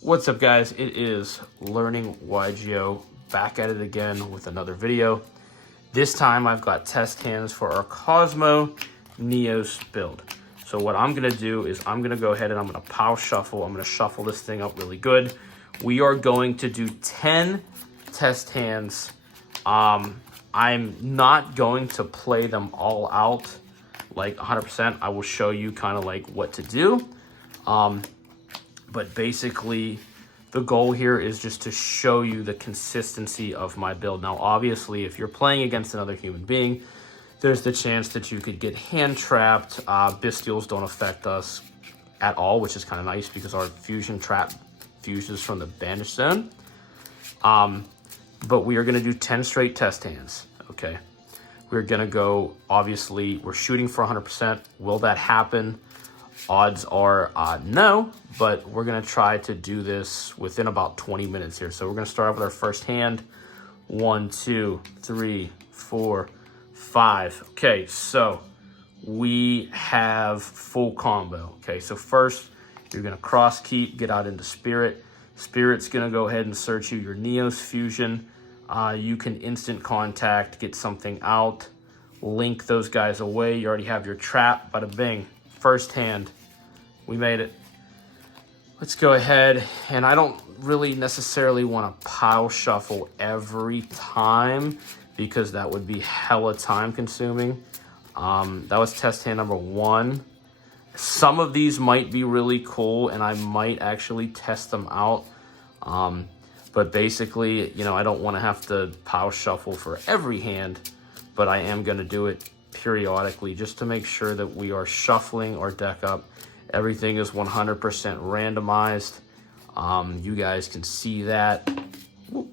What's up, guys? It is Learning YuGiOh back at it again with another video. This time I've got test hands for our Cosmo Neos build. So what I'm gonna do is I'm gonna go ahead and I'm gonna power shuffle. I'm gonna shuffle this thing up really good. We are going to do 10 test hands. I'm not going to play them all out like 100%. I will show you kind of like what to do. But basically, the goal here is just to show you the consistency of my build. Now, obviously, if you're playing against another human being, there's the chance that you could get hand trapped. Bestials don't affect us at all, which is kind of nice because our fusion trap fuses from the banish zone. But we are going to do 10 straight test hands, okay? We're going to go, obviously, we're shooting for 100%. Will that happen? Odds are no, but we're going to try to do this within about 20 minutes here. So we're going to start off with our first hand. 1, 2, 3, 4, 5. Okay, so we have full combo. Okay, so first you're going to cross keep, get out into Spirit. Spirit's going to go ahead and search you your Neos fusion. You can instant contact, get something out, link those guys away. You already have your trap. Bada bing. First hand. We made it. Let's go ahead, and I don't really necessarily want to pile shuffle every time because that would be hella time consuming. That was test hand number 1. Some of these might be really cool and I might actually test them out. But basically, you know, I don't want to have to pile shuffle for every hand, but I am going to do it periodically just to make sure that we are shuffling our deck up. Everything is 100% randomized. You guys can see that. Whoop.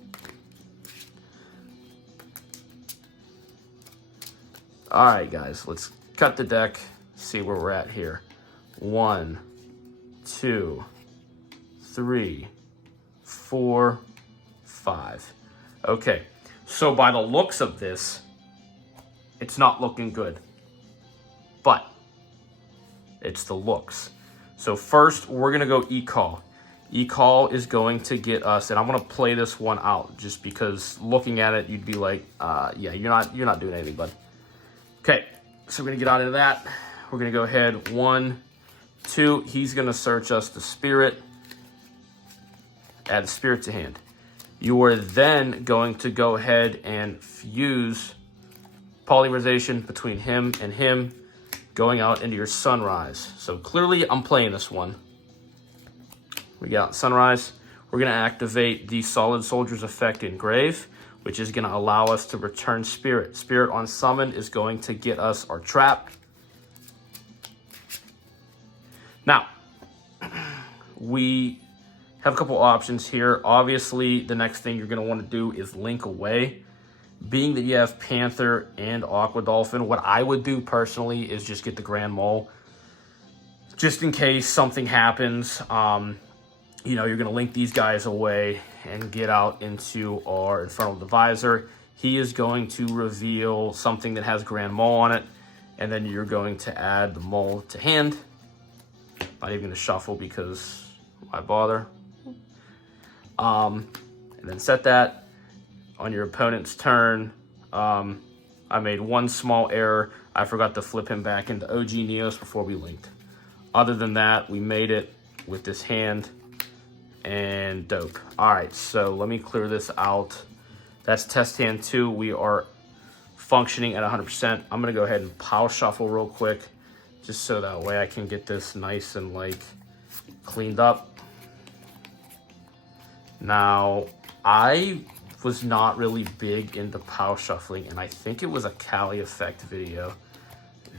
All right, guys, let's cut the deck, see where we're at here. 1, 2, 3, 4, 5. Okay, so by the looks of this, it's not looking good, but it's the looks. So first, we're gonna go E-Call. E-Call is going to get us, and I'm gonna play this one out just because looking at it, you'd be like, yeah, you're not doing anything, bud. Okay, so we're gonna get out of that. We're gonna go ahead, 1, 2. He's gonna search us the Spirit. Add the Spirit to hand. You are then going to go ahead and fuse polymerization between him and him, going out into your Sunrise. So clearly I'm playing this one. We got Sunrise. We're gonna activate the Solid Soldier's effect in Grave, which is gonna allow us to return Spirit. Spirit on summon is going to get us our trap. Now, we have a couple options here. Obviously, the next thing you're gonna wanna do is link away. Being that you have Panther and Aqua Dolphin, what I would do personally is just get the Grand Mole. Just in case something happens, you know, you're going to link these guys away and get out into our Infernal Divisor. He is going to reveal something that has Grand Mole on it, and then you're going to add the Mole to hand. Not even going to shuffle because why bother? And then set that. On your opponent's turn, I made one small error. I forgot to flip him back into OG Neos before we linked. Other than that, we made it with this hand, and dope. All right, so let me clear this out. That's test hand 2. We are functioning at 100%. I'm gonna go ahead and pile shuffle real quick, just so that way I can get this nice and like cleaned up. Now, I was not really big into power shuffling, and I think it was a Kali effect video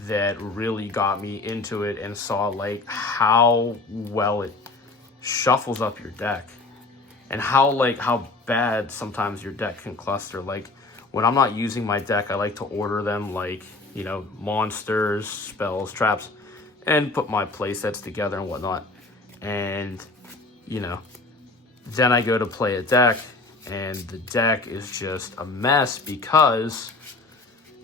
that really got me into it and saw like how well it shuffles up your deck and how bad sometimes your deck can cluster. Like when I'm not using my deck, I like to order them like, you know, monsters, spells, traps, and put my play sets together and whatnot. And, you know, then I go to play a deck and the deck is just a mess because,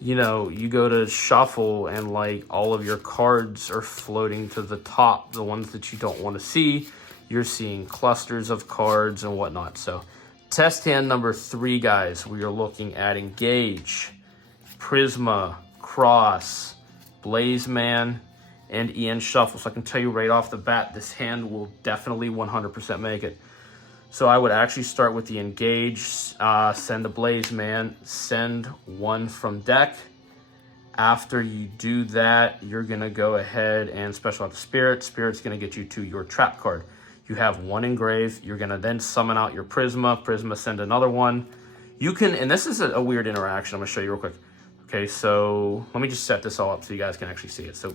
you know, you go to shuffle and like all of your cards are floating to the top, the ones that you don't want to see. you're seeing clusters of cards and whatnot. So test hand number 3, guys, we are looking at Engage, Prisma, Cross, Blaze Man, and Ian Shuffle. So I can tell you right off the bat, this hand will definitely 100% make it. So I would actually start with the Engage, send the Blaze Man, send 1 from deck. After you do that, you're gonna go ahead and special out the Spirit. Spirit's gonna get you to your trap card. You have 1 engrave. You're gonna then summon out your Prisma. Prisma, send another 1. You can, and this is a weird interaction. I'm gonna show you real quick. Okay, so let me just set this all up so you guys can actually see it. So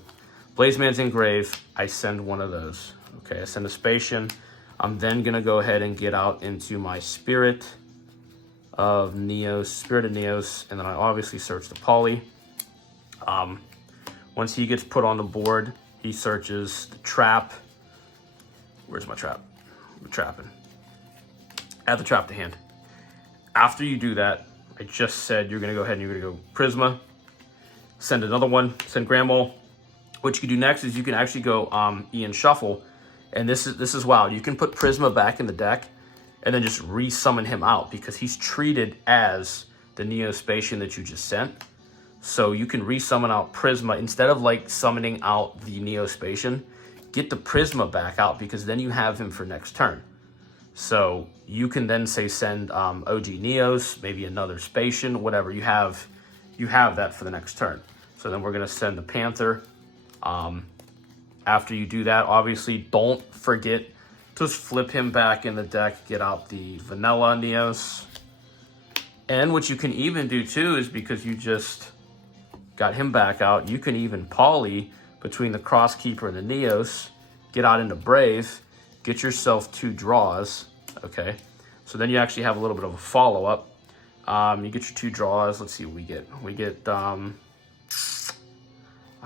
Blaze Man's engrave, I send 1 of those. Okay, I send a Spatian. I'm then gonna go ahead and get out into my Spirit of Neos, and then I obviously search the Poly. Once he gets put on the board, he searches the trap. Where's my trap? I'm trapping. Add the trap to hand. After you do that, I just said you're gonna go ahead and you're gonna go Prisma, send another 1, send Grand Mole. What you can do next is you can actually go Ian Shuffle, and this is wild. You can put Prisma back in the deck and then just re-summon him out because he's treated as the Neospatian that you just sent. So you can re-summon out Prisma instead of like summoning out the Neospatian. Get the Prisma back out because then you have him for next turn. So you can then say send OG Neos, maybe another Spatian, whatever. You have that for the next turn. So then we're gonna send the Panther. After you do that, obviously don't forget to just flip him back in the deck, get out the Vanilla Neos. And what you can even do too is because you just got him back out, you can even poly between the Crosskeeper and the Neos, get out into Brave, get yourself 2 draws, okay? So then you actually have a little bit of a follow-up. You get your 2 draws. Let's see what we get. We get, I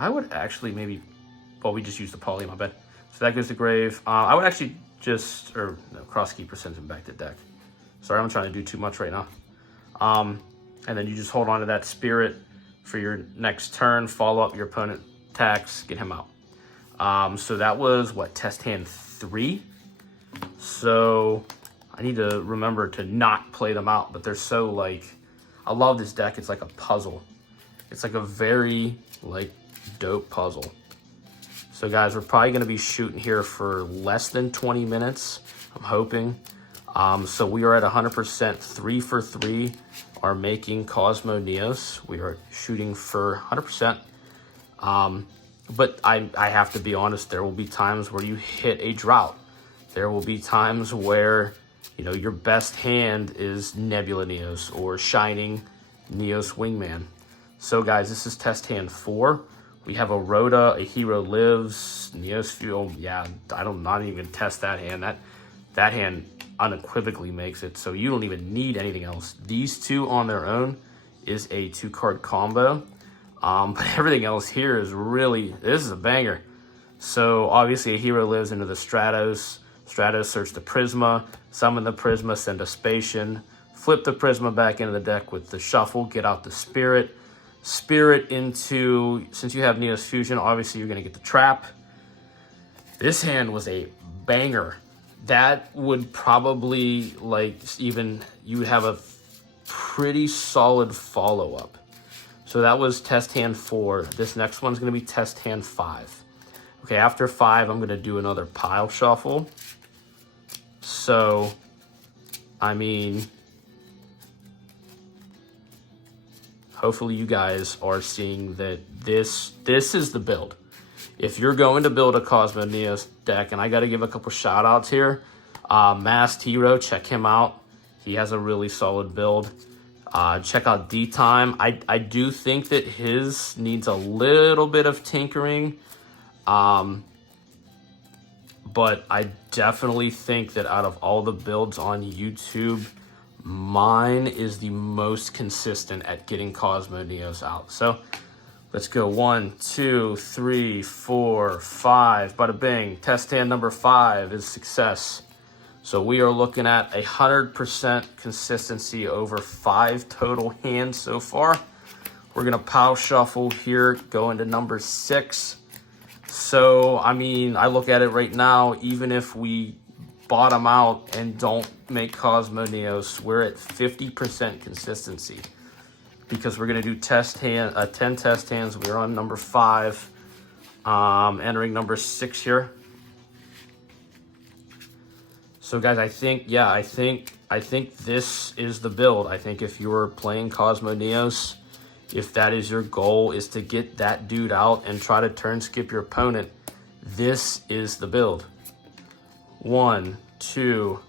would actually maybe, well, we just used the poly, my bad. So that goes to Grave. I would actually just, or no, Crosskeeper sends him back to deck. Sorry, I'm trying to do too much right now. And then you just hold on to that Spirit for your next turn, follow up your opponent attacks, get him out. So that was, what, test hand 3? So I need to remember to not play them out, but they're so, like, I love this deck. It's like a puzzle. It's like a very, like, dope puzzle. So guys, we're probably going to be shooting here for less than 20 minutes, I'm hoping. So we are at 100%, 3 for 3 are making Cosmo Neos. We are shooting for 100%. But I have to be honest, there will be times where you hit a drought. There will be times where, you know, your best hand is Nebula Neos or Shining Neos Wingman. So guys, this is test hand 4. We have a Rhoda, a Hero Lives, Neos Fuel. Yeah, I'm not even test that hand. That hand unequivocally makes it, so you don't even need anything else. These 2 on their own is a 2-card combo, but everything else here is really, this is a banger. So obviously a Hero Lives into the Stratos. Stratos search the Prisma, summon the Prisma, send a Spatian, flip the Prisma back into the deck with the Shuffle, get out the Spirit. Spirit into, since you have Neos Fusion, obviously you're gonna get the Trap. This hand was a banger. That would probably, like, even, you would have a pretty solid follow-up. So that was test hand 4. This next one's going to be test hand 5. Okay, after 5, I'm going to do another pile shuffle. So, I mean, hopefully you guys are seeing that this is the build. If you're going to build a Cosmo Neos deck, and I got to give a couple shout outs here, Masked Hero, check him out. He has a really solid build. Check out D-Time. I do think that his needs a little bit of tinkering, but I definitely think that out of all the builds on YouTube, mine is the most consistent at getting Cosmo Neos out. So let's go 1, 2, 3, 4, 5. Bada bing. Test hand number 5 is success. So we are looking at 100% consistency over 5 total hands so far. We're gonna pile shuffle here, go into number 6. So, I mean, I look at it right now, even if we bottom out and don't make Cosmo Neos, we're at 50% consistency. Because we're going to do 10 test hands. We're on number 5. Entering number 6 here. So guys, I think this is the build. I think if you're playing Cosmo Neos, if that is your goal, is to get that dude out and try to turn skip your opponent, this is the build. 1, 2,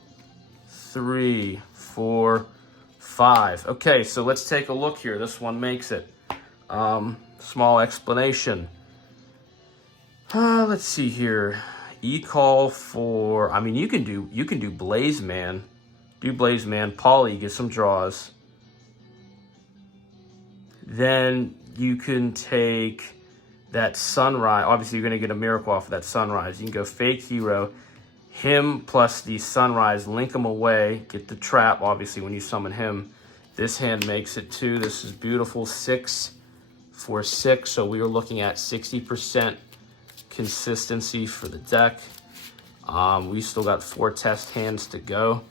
3, 4, 5. Okay, so let's take a look here. This one makes it. Small explanation. Let's see here. E-call for, I mean, you can do Blaze Man. Do Blaze Man, Poly, get some draws. Then you can take that Sunrise. Obviously, you're going to get a miracle off of that Sunrise. You can go fake hero, him plus the Sunrise, link him away, get the trap, obviously, when you summon him. This hand makes it 2. This is beautiful. 6 for 6. So we are looking at 60% consistency for the deck. We still got 4 test hands to go.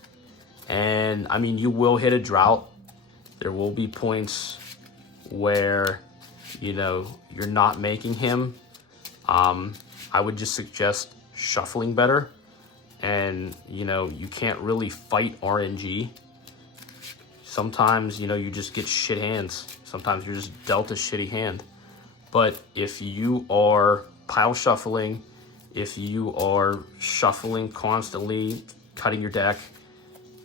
And, I mean, you will hit a drought. There will be points where, you know, you're not making him. I would just suggest shuffling better. And, you know, you can't really fight RNG. Sometimes, you know, you just get shit hands. Sometimes you're just dealt a shitty hand. But if you are pile shuffling, if you are shuffling constantly, cutting your deck,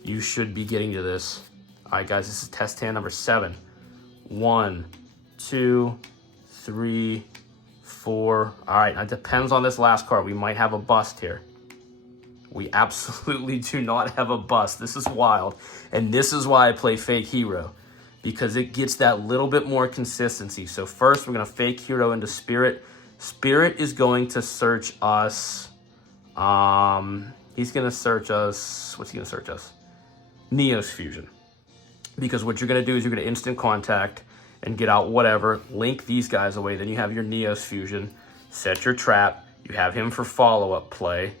you should be getting to this. All right, guys, this is test hand number 7. 1, 2, 3, 4. All right, now it depends on this last card. We might have a bust here. We absolutely do not have a bust. This is wild. And this is why I play fake hero, because it gets that little bit more consistency. So first, we're going to fake hero into Spirit. Spirit is going to search us. He's going to search us. What's he going to search us? Neos Fusion. Because what you're going to do is you're going to instant contact and get out whatever. Link these guys away. Then you have your Neos Fusion. Set your trap. You have him for follow-up play.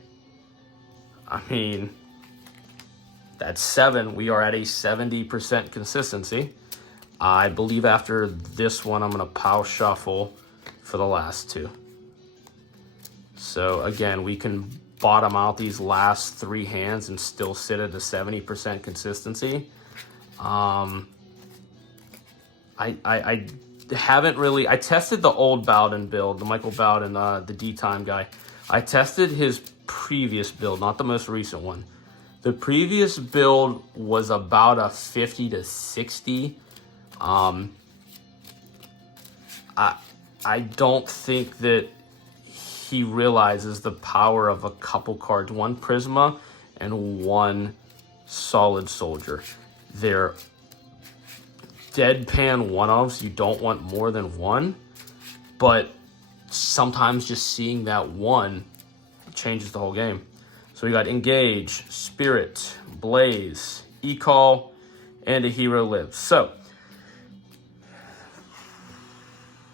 I mean, that's 7. We are at a 70% consistency. I believe after this one, I'm going to power shuffle for the last 2. So again, we can bottom out these last 3 hands and still sit at a 70% consistency. I haven't really, I tested the old Bowden build, the Michael Bowden, the D-Time guy. I tested his previous build, not the most recent one. The previous build was about a 50 to 60. I don't think that he realizes the power of a couple cards, 1 Prisma and 1 Solid Soldier. They're deadpan one-offs. You don't want more than 1, but sometimes just seeing that 1 changes the whole game. So we got Engage, Spirit, Blaze, E-Call, and a Hero Lives. So,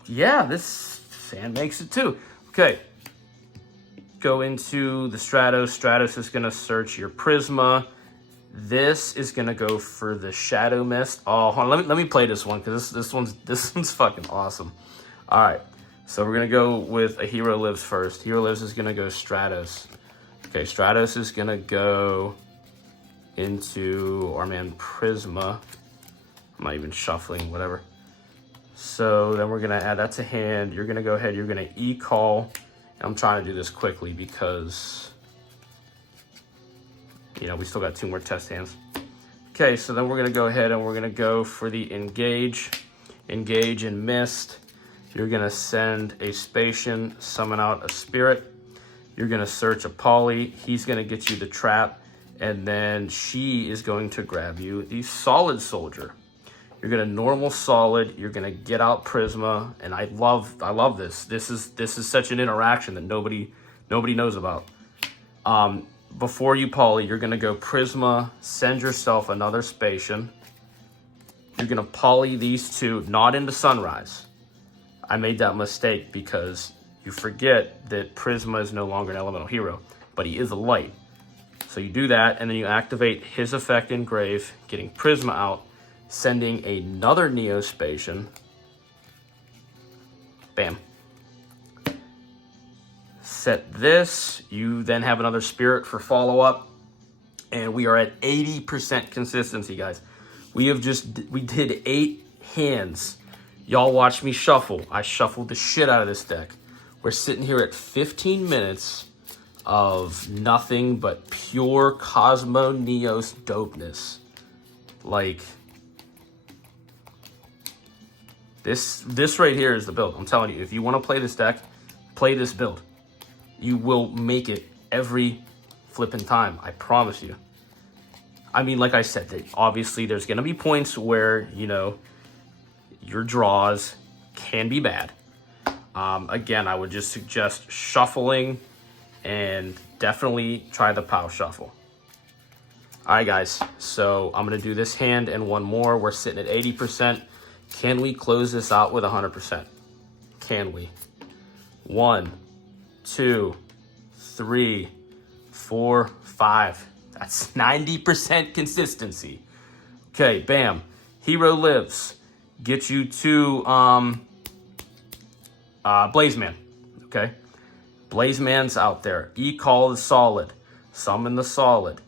yeah, this fan makes it 2. Okay, go into the Stratos. Stratos is going to search your Prisma. This is going to go for the Shadow Mist. Oh, hold on, let me play this one, because this one's fucking awesome. All right, so we're going to go with a Hero Lives first. Hero Lives is going to go Stratos. Okay, Stratos is going to go into our man Prisma. I'm not even shuffling, whatever. So then we're going to add that to hand. You're going to go ahead, you're going to E-Call. I'm trying to do this quickly because, you know, we still got 2 more test hands. Okay, so then we're going to go ahead and we're going to go for the Engage. Engage and Mist. You're going to send a Spatian, summon out a Spirit. You're going to search a Poly. He's going to get you the trap. And then she is going to grab you the Solid Soldier. You're going to normal Solid. You're going to get out Prisma. And I love this. This is such an interaction that nobody knows about. Before you Poly, you're going to go Prisma, send yourself another Spatian. You're going to Poly these 2, not into Sunrise. I made that mistake because you forget that Prisma is no longer an elemental hero, but he is a light. So you do that, and then you activate his effect engrave, getting Prisma out, sending another Neospatian. Bam. Set this. You then have another Spirit for follow-up. And we are at 80% consistency, guys. We did 8 hands. Y'all watch me shuffle. I shuffled the shit out of this deck. We're sitting here at 15 minutes of nothing but pure Cosmo Neos dopeness. Like, this right here is the build. I'm telling you, if you want to play this deck, play this build. You will make it every flipping time. I promise you. I mean, like I said, obviously there's going to be points where, you know, your draws can be bad. Again, I would just suggest shuffling and definitely try the POW shuffle. All right, guys. So I'm going to do this hand and one more. We're sitting at 80%. Can we close this out with 100%? Can we? 1, 2, 3, 4, 5. That's 90% consistency. Okay, bam. Hero lives. Get you to Blazeman. Okay? Blazeman's out there. E-call the solid. Summon the solid.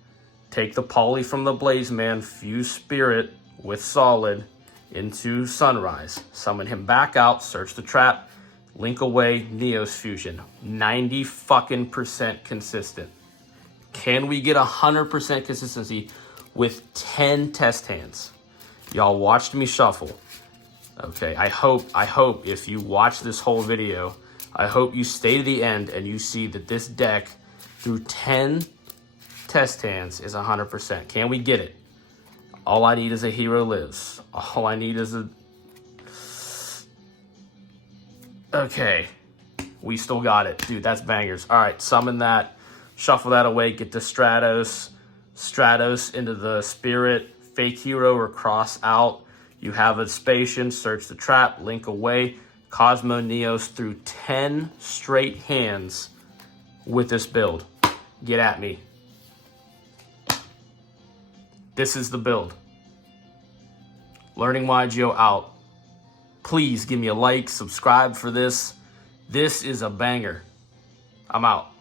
Take the poly from the Blazeman, fuse spirit with solid into Sunrise. Summon him back out, search the trap, link away, Neos fusion. 90% consistent. Can we get 100% consistency with 10 test hands? Y'all watched me shuffle. Okay, I hope if you watch this whole video, I hope you stay to the end and you see that this deck through 10 test hands is 100%. Can we get it? All I need is a Hero lives. All I need is a... Okay, we still got it. Dude, that's bangers. All right, summon that, shuffle that away, get the Stratos into the Spirit, fake Hero or cross out. You have a Spatian, search the trap, link away, Cosmo Neos through 10 straight hands with this build. Get at me. This is the build. Learning YuGiOh out. Please give me a like, subscribe for this. This is a banger. I'm out.